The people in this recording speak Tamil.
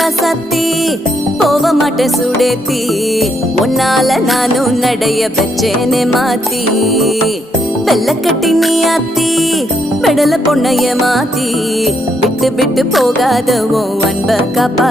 ராசாத்தி போக மாட்டேன் சுடேத்தி உன்னால நானும் நடைய வச்சேனே மாத்தி வெள்ள கட்டி நீ ஆத்தி பெடல பொண்ணைய மாத்தி விட்டு விட்டு போகாத உன் அன்ப காப்பா